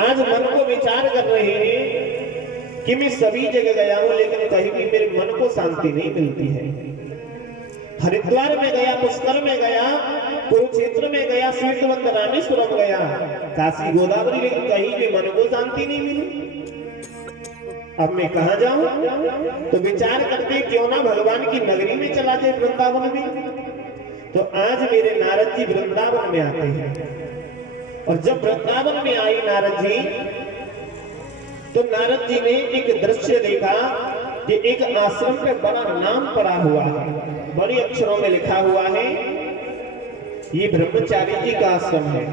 आज मन को विचार कर रहे हैं कि मैं सभी जगह गया हूं लेकिन कहीं भी मेरे मन को शांति नहीं मिलती है। हरिद्वार में गया, पुष्कर में गया, कुरुक्षेत्र में गया, तीर्थवंत रामेश्वरम गया, काशी गोदावरी, लेकिन कहीं भी मन को शांति नहीं मिली। अब मैं कहां जाऊं? तो विचार करते क्यों ना भगवान की नगरी में चला जाए, वृंदावन में। तो आज मेरे नारद जी वृंदावन में आते हैं और जब वृंदावन में आई नारद जी, तो नारद जी ने एक दृश्य देखा कि एक आश्रम पे बड़ा नाम पड़ा हुआ है, बड़े अक्षरों में लिखा हुआ है, ये ब्रह्मचारी जी का आश्रम है।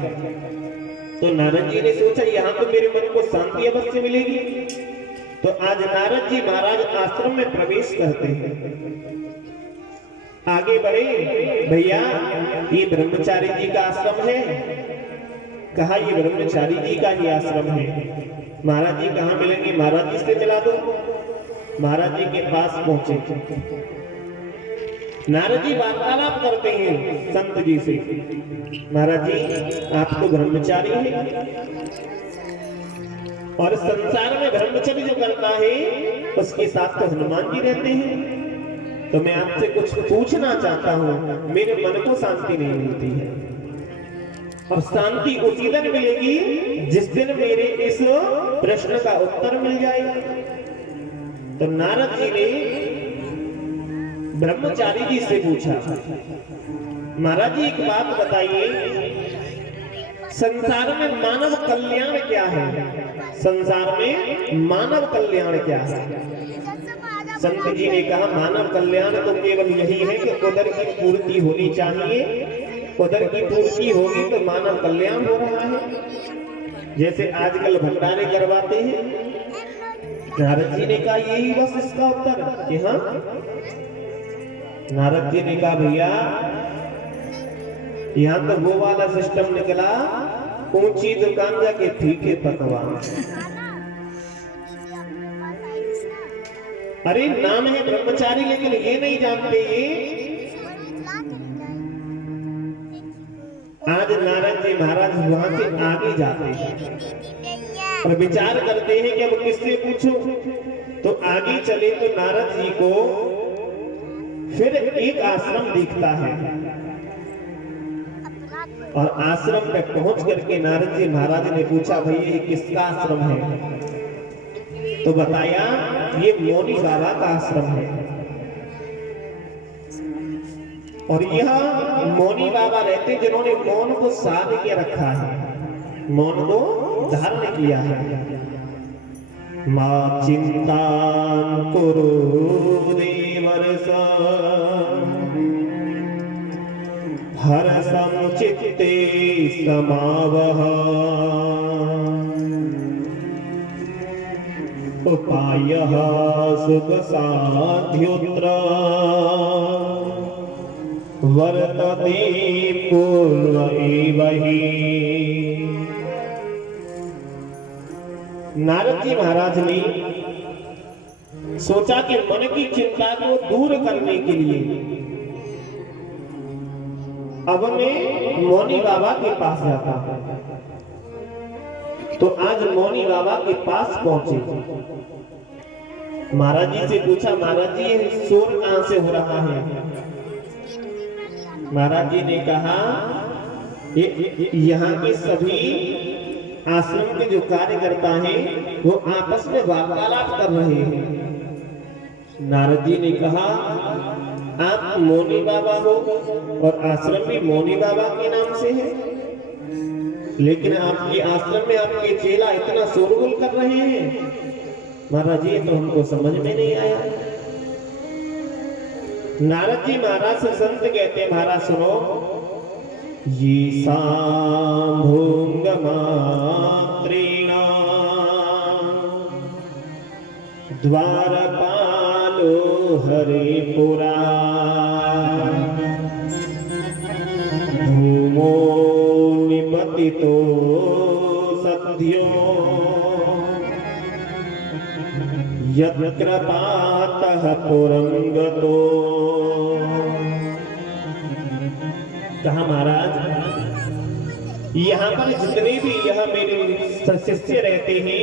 तो नारद जी ने सोचा यहाँ तो मेरे मन को शांति अवश्य मिलेगी। तो आज नारद जी महाराज आश्रम में प्रवेश करते हैं, आगे बढ़े, भैया ये ब्रह्मचारी जी का आश्रम है। कहा ये ब्रह्मचारी जी का ही आश्रम है। महाराज जी कहाँ मिलेंगे? महाराज जी से चला दो। महाराज जी के पास पहुंचे, नारद जी वार्तालाप करते हैं संत जी से। महाराज जी आप तो ब्रह्मचारी हैं और संसार में ब्रह्मचर्य जो करता है उसके साथ तो हनुमान जी रहते हैं। तो मैं आपसे कुछ पूछना चाहता हूं, मेरे मन को शांति नहीं मिलती है और शांति उसी दिन मिलेगी जिस दिन मेरे इस प्रश्न का उत्तर मिल जाएगा। तो नारद जी ने ब्रह्मचारी जी से पूछा, महाराज जी एक बात बताइए, संसार में मानव कल्याण क्या है? संसार में मानव कल्याण क्या है? संत जी ने कहा मानव कल्याण तो केवल यही है कि उदर की पूर्ति होनी चाहिए, उदर की पूर्ति होगी तो मानव कल्याण हो रहा है। जैसे आजकल भंडारे करवाते हैं। नारद जी ने कहा यही बस इसका उत्तर कि हाँ। नारद जी ने कहा भैया यहाँ तो वो वाला सिस्टम निकला, ऊंची दुकान जाके फीके पकवान। अरे नाम है ब्रह्मचारी लेकिन ये नहीं जानते ये। आज नारद जी महाराज वहां से आगे जाते हैं और विचार करते हैं कि अब किससे पूछो। तो आगे चले तो नारद जी को फिर एक आश्रम दिखता है और आश्रम पे पहुंच करके नारद जी महाराज ने पूछा भैया ये किसका आश्रम है? तो बताया ये मौनी बाबा का आश्रम है और यह मौनी बाबा रहते जिन्होंने मौन को साध के रखा है, मौन को धारण किया है। मां चिंता कुरु देवर्ष हर संचित्ते समावह उपायः सुख साध्योत्र वर्तते पूर्व एव हि। नारद जी महाराज ने सोचा कि मन की चिंता को दूर करने के लिए अब मैं मौनी बाबा के पास जाता हूं। तो आज मौनी बाबा के पास पहुंचे, महाराज जी से पूछा महाराज जी ये शोर कहां से हो रहा है? महाराज जी ने कहा यहाँ के सभी आश्रम के जो कार्यकर्ता हैं वो आपस में वार्तालाप कर रहे हैं। नारद जी ने कहा आप मौनी बाबा हो और आश्रम भी मौनी बाबा के नाम से है, लेकिन आपके आश्रम में आपके चेला इतना शोरगुल कर रहे हैं। महाराज जी तो हमको समझ में नहीं आया। नारद जी महाराज से संत कहते हैं महाराज सुनो, ये सांभोंग मात्रेण द्वारपालो हरिपुरा भूमो निपतितो सद्यो यत्कृपातः पुरंगतो। कहा महाराज यहाँ पर जितने भी यह मेरे शिष्य रहते हैं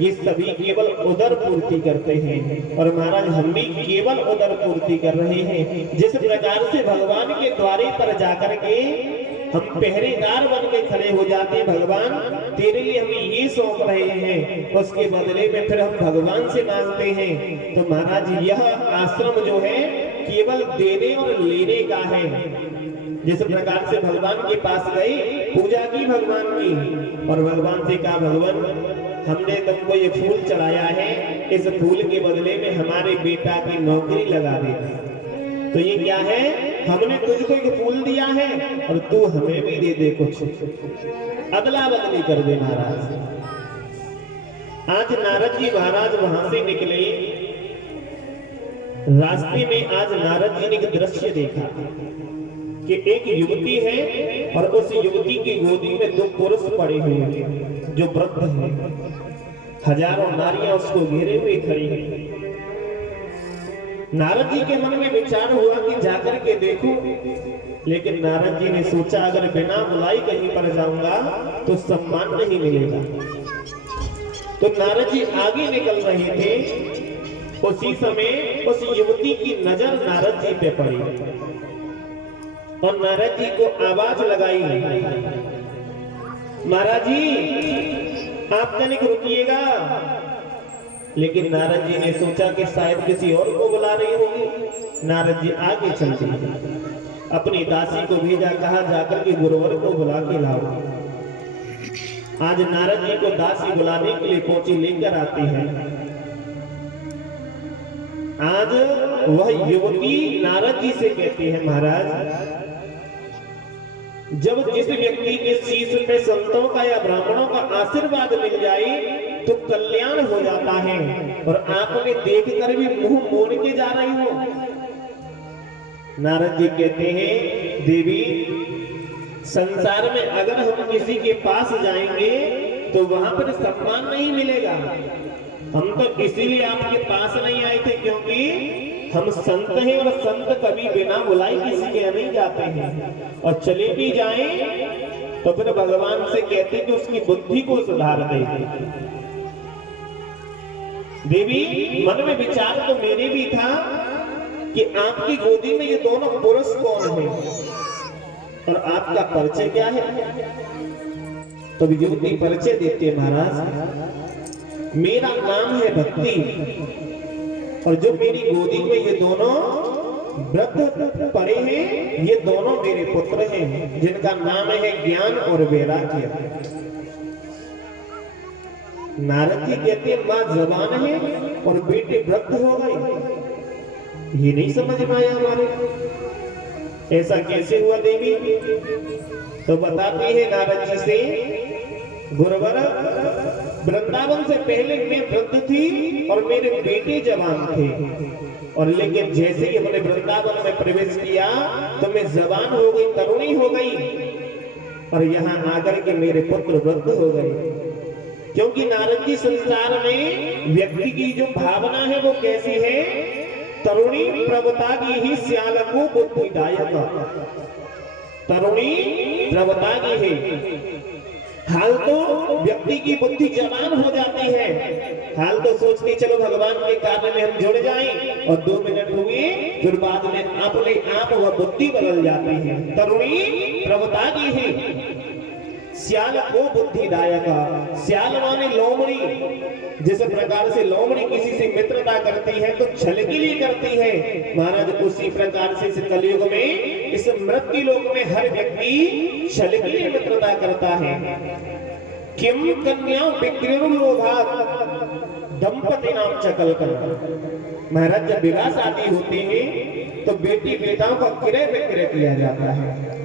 ये सभी केवल उदर पूर्ति करते हैं और महाराज हम भी केवल उदर पूर्ति कर रहे हैं। जिस प्रकार से भगवान के द्वारे पर जाकर के हम पहरेदार बन के खड़े हो जाते हैं, भगवान तेरे लिए हम ये सौंप रहे हैं, उसके बदले में फिर हम भगवान से मांगते हैं। तो महाराज यह आश्रम जो है केवल देने और लेने का है। जिस प्रकार से भगवान के पास गए, पूजा की भगवान की और भगवान से कहा भगवान हमने तुमको ये फूल चढ़ाया है, इस फूल के बदले में हमारे बेटा की नौकरी लगा दे। तो ये क्या है, हमने तुझको एक फूल दिया है और तू हमें भी दे दे कुछ, अदला बदली कर दे महाराज। आज नारद जी महाराज वहां से निकले, रास्ते में आज नारद जी ने एक दृश्य देखा कि एक युवती है और उस युवती की गोदी में दो पुरुष पड़े हुए हैं जो वृद्ध हैं। हजारों नारियां उसको घेरे हुए खड़ी हैं। नारद जी के मन में विचार हुआ कि जाकर के देखूं, लेकिन नारद जी ने सोचा अगर बिना बुलाई कहीं पर जाऊंगा तो सम्मान नहीं मिलेगा। तो नारद जी आगे निकल रहे थे, उसी समय उस युवती की नजर नारद जी पे पड़ी और नारद जी को आवाज लगाई, महाराज जी आप तनिक रुकिएगा। लेकिन नारद जी ने सोचा कि शायद किसी और को बुला रही होगी। नारद जी आगे चल गए, अपनी दासी को भेजा, कहा जाकर के गुरुवर को बुला के लाओ। आज नारद जी को दासी बुलाने के लिए पहुंची, लेकर आती है। आज वह युवती नारद जी से कहती है महाराज जब जिस व्यक्ति के शीश पे संतों का या ब्राह्मणों का आशीर्वाद मिल जाए तो कल्याण हो जाता है, और आपने देखकर भी मुंह मोड़ के जा रही हो। नारद जी कहते हैं देवी संसार में अगर हम किसी के पास जाएंगे तो वहां पर सम्मान नहीं मिलेगा। हम तो इसीलिए आपके पास नहीं आए थे क्योंकि हम संत हैं और संत कभी बिना बुलाए किसी के नहीं जाते हैं, और चले भी जाएं तो फिर भगवान से कहते कि उसकी बुद्धि को सुधार दे। देवी मन में विचार तो मेरे भी था कि आपकी गोदी में ये दोनों पुरुष कौन हैं और आपका परिचय क्या है। तो युवती परिचय देती है महाराज मेरा नाम है भक्ति और जो मेरी गोदी में ये दोनों वृद्ध पड़े हैं ये दोनों मेरे पुत्र हैं जिनका नाम है ज्ञान और वैराग्य। नारद जी कहते हैं मां जवान है और बेटे वृद्ध हो गए। ये नहीं समझ में आया हमारे, ऐसा कैसे हुआ देवी? तो बताती है नारद जी से गुरुवर वृंदावन से पहले मैं वृद्ध थी और मेरे बेटे जवान थे, और लेकिन जैसे ही हमने वृंदावन में प्रवेश किया तो मैं जवान हो गई, तरुणी हो गई, और यहाँ आकर के मेरे पुत्र वृद्ध हो गए। क्योंकि नारद जी संसार में व्यक्ति की जो भावना है वो कैसी है? तरुणी प्रवता की ही श्याल को बुद्धिदायक। तरुणी प्रवता की है, हाल तो व्यक्ति की बुद्धि जवान हो जाती है, हाल तो सोचती चलो भगवान के कार्य में हम जुड़ जाएं, और 2 मिनट हुए फिर बाद में अपने आप वह बुद्धि बदल जाती है। तरुणी प्रवता की है, श्याल को बुद्धिदायक। श्याल माने लोमड़ी। जिस प्रकार से लोमड़ी किसी से मित्रता करती है तो छल के लिए करती है, महाराज उसी प्रकार से इस कलयुग में इस मृत्यु लोक में हर व्यक्ति छल के लिए मित्रता करता है। किम कन्या विक्रयोभात दंपति नाम चकल कर। महाराज जब विवाह शादी होती है तो बेटी बेटाओं का क्रय विक्रय किया जाता है।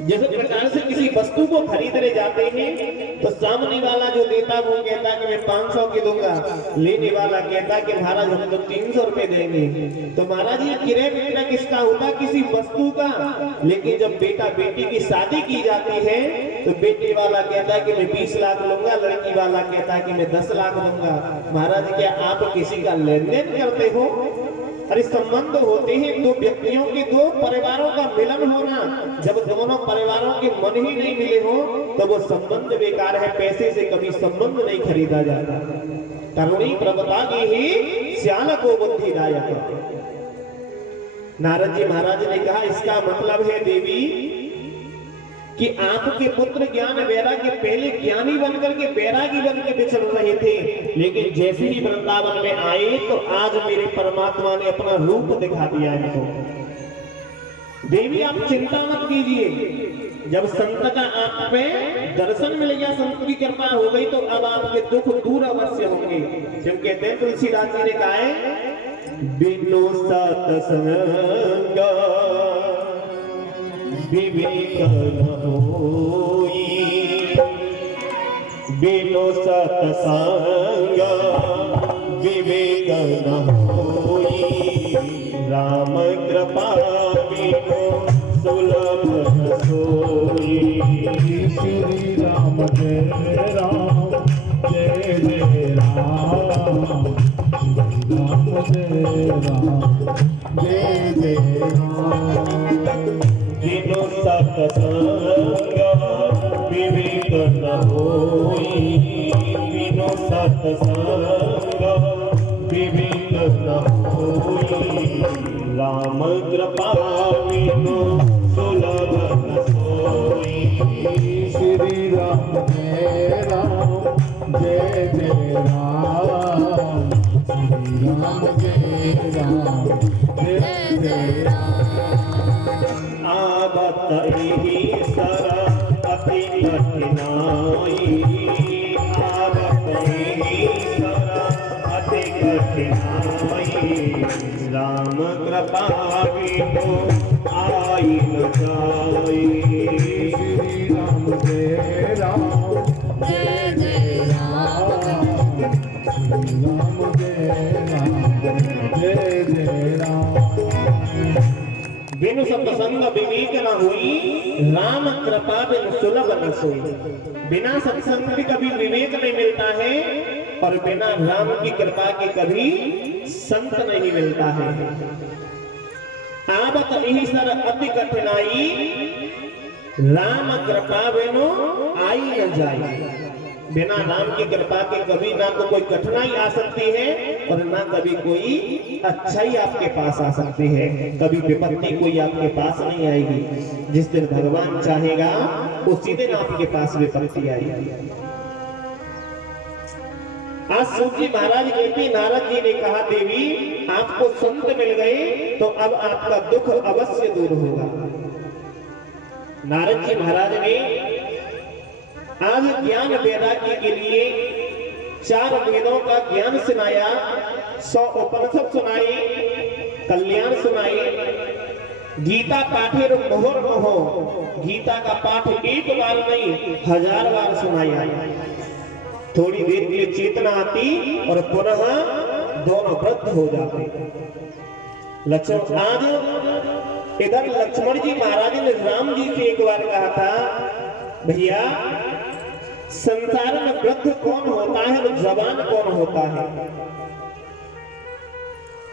जिस प्रकार से किसी वस्तु को खरीदने जाते हैं तो सामने वाला जो देता वो कहता कि मैं 500 की दूंगा, लेने वाला कहता कि महाराज हम तो 300 रुपए देंगे। तो महाराज ये क्रय विक्रय किसका होता? किसी वस्तु का। लेकिन जब बेटा बेटी की शादी की जाती है तो बेटे वाला कहता है कि मैं 20 लाख लूंगा, लड़की वाला कहता है कि मैं 10 लाख दूंगा। महाराज क्या आप किसी का लेन देन करते हो? अरे संबंध होते हैं दो व्यक्तियों के, दो परिवारों का मिलन होना। जब दोनों परिवारों के मन ही नहीं मिले हो तो वो संबंध बेकार है। पैसे से कभी संबंध नहीं खरीदा जाता। करुणी प्रभुता की ही श्याल को बुद्धिदायक। नारद जी महाराज ने कहा इसका मतलब है देवी कि आपके पुत्र ज्ञान वैराग्य पहले ज्ञानी बनकर के वैरागी बन के विचर रहे थे, लेकिन जैसे ही वृंदावन में आए तो आज मेरे परमात्मा ने अपना रूप दिखा दिया इनको। देवी आप चिंता मत कीजिए, जब संत का आप पे दर्शन मिल गया, संत की कृपा हो गई तो अब आपके दुख दूर अवश्य होंगे। जब कहते हैं तुलसीदास जी ने कहा है बिनु सत्संग विवेक न होई, बिनु सत्संग विवेक न होई, राम कृपा बिनु सुलभ न सोई। श्री राम जय राम जय जय राम, राम जय राम जय जय राम। बिनु सत्संग विवेक न होई, बिनु सत्संग विवेक न होई, राम कृपा बिनु सुलभ न सोई। श्री राम जय राम जय जय राम, श्री राम जय राम जय जय राम। आवत ही सर अति कठिनाई, आवत ही सर अति कठिनाई, राम कृपा बिनु आई न जाई। श्री राम जय राम जय जय राम, श्री राम जय राम जय जय राम। बिनु सत्संग विवेक न हुई, राम कृपा बिनु सुलभ न सोई। बिना सत्संग के कभी विवेक नहीं मिलता है और बिना राम की कृपा के कभी संत नहीं मिलता है। आवत यही सर अति कठिनाई, राम कृपा बिनु आई न जाई। बिना राम की कृपा के कभी ना तो कोई कठिनाई आ सकती है और ना कभी कोई अच्छाई आपके पास आ सकती है। कभी विपत्ति कोई आपके पास नहीं आएगी। जिस दिन भगवान चाहेगा उसी दिन आपके पास विपत्ति आएगी। आज सूजी महाराज कहती नारद जी ने कहा देवी आपको संत मिल गए तो अब आपका दुख अवश्य दूर होगा। नारद जी महाराज ने आज ज्ञान वैराग्य के लिए 4 वेदों का ज्ञान सुनाया, 100 उपनिषद सुनाई, कल्याण सुनाई। गीता पाठे मुहुर्मुहो, गीता का पाठ एक बार नहीं 1000 बार सुनाया। थोड़ी देर के लिए चेतना आती और पुनः दोनों वृद्ध हो जाते। लक्ष्मण आज इधर लक्ष्मण जी महाराज ने राम जी से एक बार कहा था भैया संसार में वृद्ध कौन होता है और जवान कौन होता है।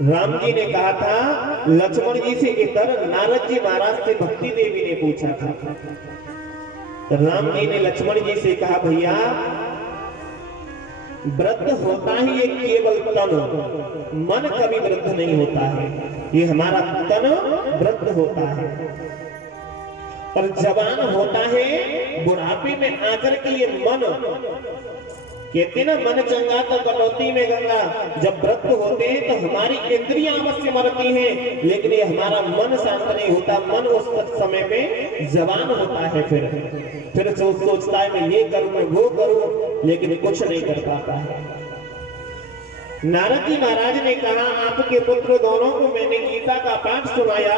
राम जी ने कहा था लक्ष्मण जी से, इधर नारद जी महाराज से भक्ति देवी ने पूछा था। राम जी ने लक्ष्मण जी से कहा भैया वृद्ध होता ही एक केवल तन, मन कभी वृद्ध नहीं होता है। ये हमारा तन वृद्ध होता है और जवान होता है बुढ़ापे में आकर के ये मन। कहते ना मन चंगा तो कटौती में गंगा। जब वृद्ध होते हैं तो हमारी इंद्रियां अवश्य मरती हैं, लेकिन ये हमारा मन शांत नहीं होता। मन उस समय में जवान होता है, फिर सोचता है मैं ये करूं मैं वो करूं, लेकिन कुछ नहीं कर पाता है। नारद जी महाराज ने कहा आपके पुत्र दोनों को मैंने गीता का पाठ सुनाया,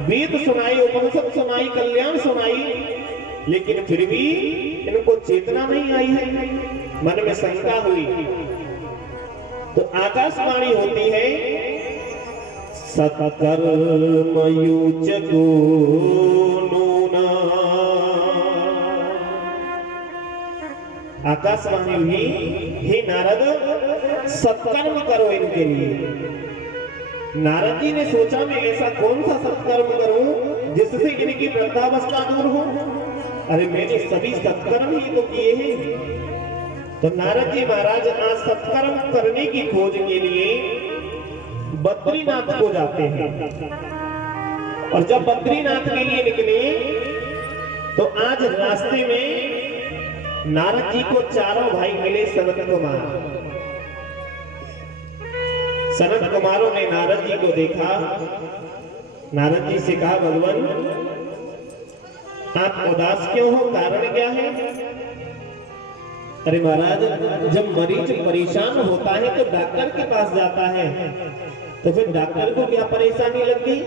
वेद सुनाई, उपनिषद सुनाई, कल्याण सुनाई, लेकिन फिर भी इनको चेतना नहीं आई है, मन में शंका हुई। तो आकाशवाणी होती है सकर्म युजको नूना। आकाशवाणी हुई हे नारद सत्कर्म करो इनके लिए। नारद जी ने सोचा मैं ऐसा कौन सा सत्कर्म करूं जिससे इनकी वृद्धावस्था दूर हो। अरे मैंने सभी सत्कर्म ही तो किए हैं। तो नारद जी महाराज आज सत्कर्म करने की खोज के लिए बद्रीनाथ को जाते हैं। और जब बद्रीनाथ के लिए निकले तो आज रास्ते में नारद जी को चारों भाई मिले सनत कुमार। सनत कुमारों ने नारद जी को देखा। नारद जी से कहा भगवान आप उदास क्यों हो, कारण क्या है? अरे महाराज जब मरीज परेशान होता है तो डॉक्टर के पास जाता है, तो फिर डॉक्टर को क्या परेशानी लग गई?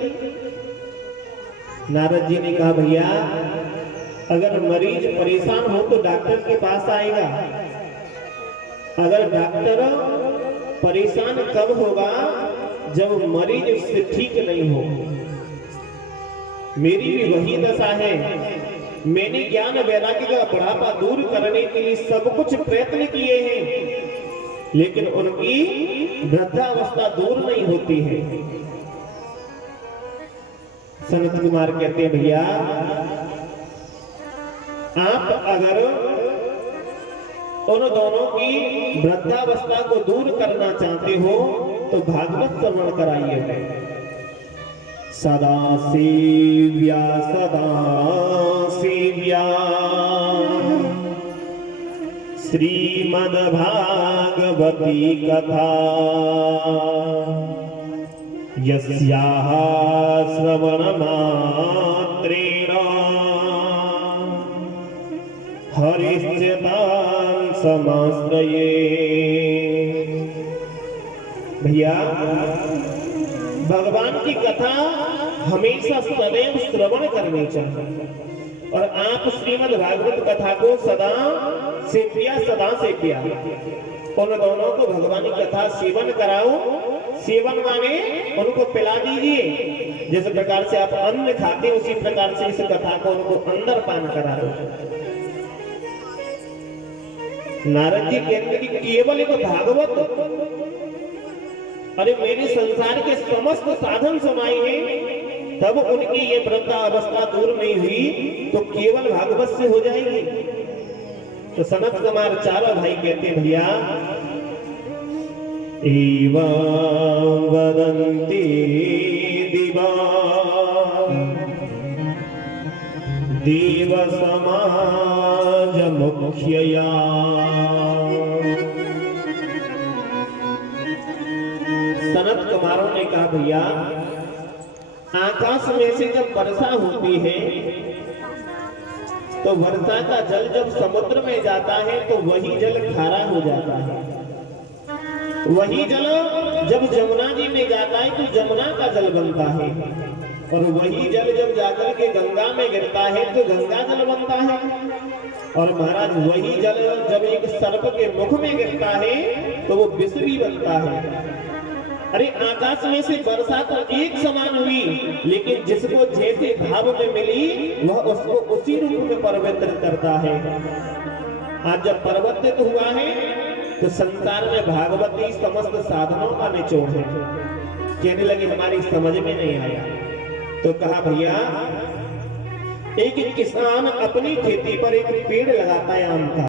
नारद जी ने कहा भैया अगर मरीज परेशान हो तो डॉक्टर के पास आएगा। अगर डॉक्टर परेशान कब होगा जब मरीज उससे ठीक नहीं हो। मेरी भी वही दशा है। मैंने ज्ञान वैराग्य का बुढ़ापा दूर करने के लिए सब कुछ प्रयत्न किए हैं, लेकिन उनकी वृद्धावस्था दूर नहीं होती है। सनत कुमार कहते हैं भैया आप अगर उन दोनों की वृद्धावस्था को दूर करना चाहते हो तो भागवत श्रवण कराइए। सदा सेव्या श्रीमद् भागवती कथा यस्याः श्रवण मात्रेण हरिश्चेतान् समाश्रये। भैया भगवान की कथा हमेशा सदैव श्रवण करनी चाहिए। और आप श्रीमद् भागवत कथा को सदा सेव्या उन दोनों को भगवान की कथा सेवन कराओ। सेवन माने उनको पिला दीजिए। जिस प्रकार से आप अन्न खाते उसी प्रकार से इस कथा को उनको अंदर पान करा दो। नारद जी कहते कि केवल एक भागवत, अरे मेरे संसार के समस्त साधन सुनाए हैं, तब उनकी ये वृद्धावस्था दूर नहीं हुई तो केवल भागवत से हो जाएगी। तो सनत कुमार चारों भाई कहते भैया एवं वदन्ति दिवा देव समाज मुख्यया। सनत कुमारों ने कहा भैया आकाश में से जब वर्षा होती है तो वर्षा का जल जब समुद्र में जाता है तो वही जल खारा हो जाता है। वही जल जब जमुना जी में जाता है तो जमुना का जल बनता है। और वही जल जब जाकर के गंगा में गिरता है तो गंगा जल बनता है। और महाराज वही जल जब एक सर्प के मुख में गिरता है तो वो विष भी बनता है। अरे आकाश में से वर्षा तो एक समान हुई, लेकिन जिसको जैसे भाव में मिली वह उसको उसी रूप में परिवर्तित करता है। आज जब परिवर्तित हुआ है तो संसार में भागवती समस्त साधनों का निचोड़ है। कहने लगे हमारी समझ में नहीं आया। तो कहा भैया एक किसान अपनी खेती पर एक पेड़ लगाता है आम का।